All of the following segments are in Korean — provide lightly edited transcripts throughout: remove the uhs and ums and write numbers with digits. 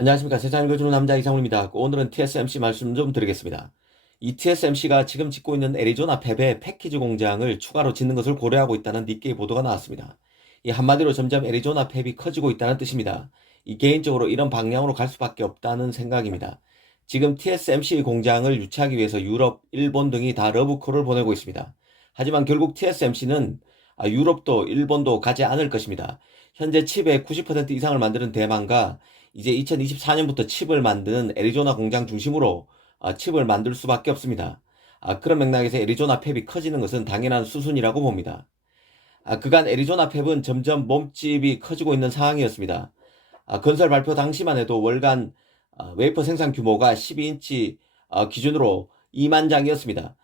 안녕하십니까. 세상을 읽어주는 남자 이상훈입니다. 오늘은 TSMC 말씀 좀 드리겠습니다. 이 TSMC가 지금 짓고 있는 애리조나 팹에 패키지 공장을 추가로 짓는 것을 고려하고 있다는 니케이 보도가 나왔습니다. 이 한마디로 점점 애리조나 팹이 커지고 있다는 뜻입니다. 이 개인적으로 이런 방향으로 갈 수밖에 없다는 생각입니다. 지금 TSMC 공장을 유치하기 위해서 유럽, 일본 등이 다 러브콜을 보내고 있습니다. 하지만 결국 TSMC는 유럽도 일본도 가지 않을 것입니다. 현재 칩의 90% 이상을 만드는 대만과 이제 2024년부터 칩을 만드는 애리조나 공장 중심으로 칩을 만들 수밖에 없습니다. 그런 맥락에서 애리조나 팹이 커지는 것은 당연한 수순이라고 봅니다. 그간 애리조나 팹은 점점 몸집이 커지고 있는 상황이었습니다. 건설 발표 당시만 해도 월간 웨이퍼 생산 규모가 12인치 기준으로 2만 장이었습니다.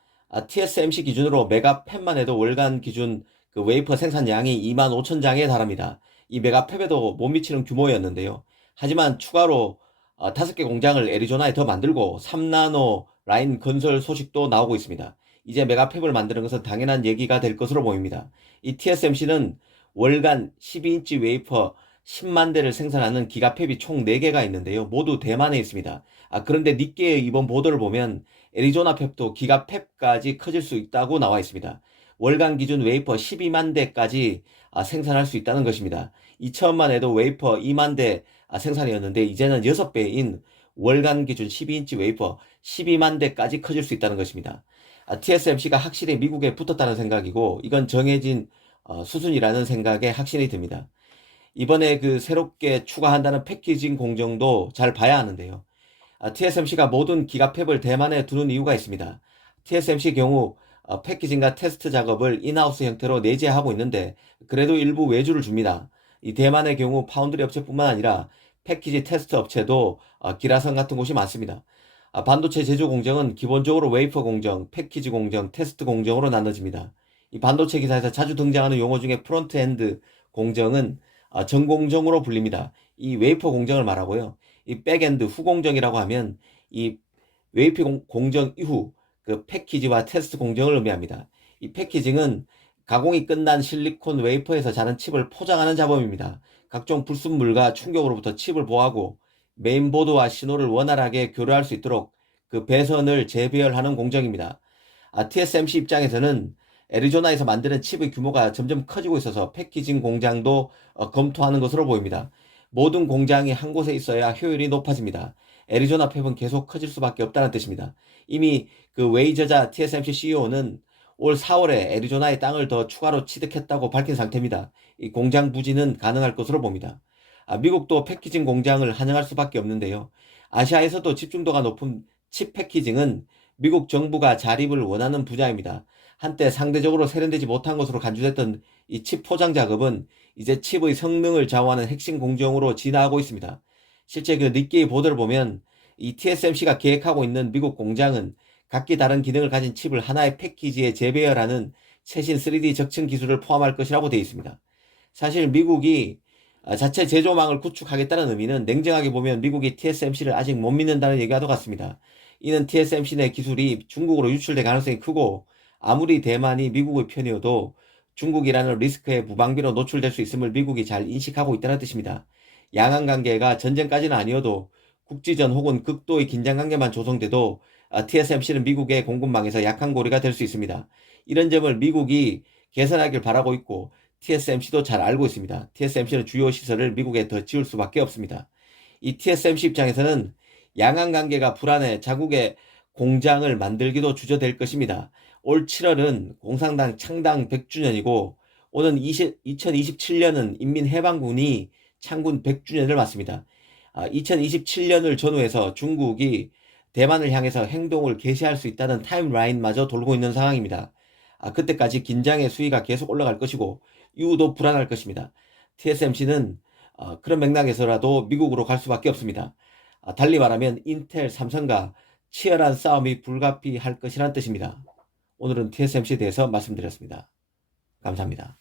TSMC 기준으로 메가 팹만 해도 월간 기준 그 웨이퍼 생산량이 2만 5천 장에 달합니다. 이 메가 팹에도 못 미치는 규모였는데요. 하지만 추가로 5개 공장을 애리조나에 더 만들고 3나노 라인 건설 소식도 나오고 있습니다. 이제 메가팹을 만드는 것은 당연한 얘기가 될 것으로 보입니다. 이 TSMC는 월간 12인치 웨이퍼 10만 대를 생산하는 기가팹이 총 4개가 있는데요. 모두 대만에 있습니다. 그런데 니케의 이번 보도를 보면 애리조나 팹도 기가팹까지 커질 수 있다고 나와 있습니다. 월간 기준 웨이퍼 12만 대까지 생산할 수 있다는 것입니다. 2000만 해도 웨이퍼 2만 대 생산이었는데 이제는 6배인 월간 기준 12인치 웨이퍼 12만 대까지 커질 수 있다는 것입니다. TSMC가 확실히 미국에 붙었다는 생각이고 이건 정해진 수순이라는 생각에 확신이 듭니다. 이번에 그 새롭게 추가한다는 패키징 공정도 잘 봐야 하는데요. TSMC가 모든 기가팹을 대만에 두는 이유가 있습니다. TSMC의 경우 패키징과 테스트 작업을 인하우스 형태로 내재하고 있는데 그래도 일부 외주를 줍니다. 이 대만의 경우 파운드리 업체뿐만 아니라 패키지 테스트 업체도 기라성 같은 곳이 많습니다. 반도체 제조 공정은 기본적으로 웨이퍼 공정, 패키지 공정, 테스트 공정으로 나눠집니다. 이 반도체 기사에서 자주 등장하는 용어 중에 프론트엔드 공정은 전공정으로 불립니다. 이 웨이퍼 공정을 말하고요. 이 백엔드 후공정이라고 하면 이 웨이퍼 공정 이후 그 패키지와 테스트 공정을 의미합니다. 이 패키징은 가공이 끝난 실리콘 웨이퍼에서 자른 칩을 포장하는 작업입니다. 각종 불순물과 충격으로부터 칩을 보호하고 메인보드와 신호를 원활하게 교류할 수 있도록 그 배선을 재배열하는 공정입니다. TSMC 입장에서는 애리조나에서 만드는 칩의 규모가 점점 커지고 있어서 패키징 공장도 검토하는 것으로 보입니다. 모든 공장이 한 곳에 있어야 효율이 높아집니다. 애리조나 팹은 계속 커질 수밖에 없다는 뜻입니다. 이미 그 웨이 저자 TSMC CEO는 올 4월에 애리조나의 땅을 더 추가로 취득했다고 밝힌 상태입니다. 이 공장 부지는 가능할 것으로 봅니다. 미국도 패키징 공장을 환영할 수밖에 없는데요. 아시아에서도 집중도가 높은 칩 패키징은 미국 정부가 자립을 원하는 분야입니다. 한때 상대적으로 세련되지 못한 것으로 간주됐던 이 칩 포장 작업은 이제 칩의 성능을 좌우하는 핵심 공정으로 진화하고 있습니다. 실제 그 니케이 보도를 보면 이 TSMC가 계획하고 있는 미국 공장은 각기 다른 기능을 가진 칩을 하나의 패키지에 재배열하는 최신 3D 적층 기술을 포함할 것이라고 되어 있습니다. 사실 미국이 자체 제조망을 구축하겠다는 의미는 냉정하게 보면 미국이 TSMC를 아직 못 믿는다는 얘기와 같습니다. 이는 TSMC 내 기술이 중국으로 유출될 가능성이 크고 아무리 대만이 미국의 편이어도 중국이라는 리스크에 무방비로 노출될 수 있음을 미국이 잘 인식하고 있다는 뜻입니다. 양안 관계가 전쟁까지는 아니어도 국지전 혹은 극도의 긴장 관계만 조성돼도 TSMC는 미국의 공급망에서 약한 고리가 될 수 있습니다. 이런 점을 미국이 개선하길 바라고 있고 TSMC도 잘 알고 있습니다. TSMC는 주요 시설을 미국에 더 지을 수밖에 없습니다. 이 TSMC 입장에서는 양안 관계가 불안해 자국의 공장을 만들기도 주저될 것입니다. 올 7월은 공산당 창당 100주년이고 오는 2027년은 인민해방군이 창군 100주년을 맞습니다. 2027년을 전후해서 중국이 대만을 향해서 행동을 개시할 수 있다는 타임라인마저 돌고 있는 상황입니다. 그때까지 긴장의 수위가 계속 올라갈 것이고 이후도 불안할 것입니다. TSMC는 그런 맥락에서라도 미국으로 갈 수밖에 없습니다. 달리 말하면 인텔, 삼성과 치열한 싸움이 불가피할 것이란 뜻입니다. 오늘은 TSMC에 대해서 말씀드렸습니다. 감사합니다.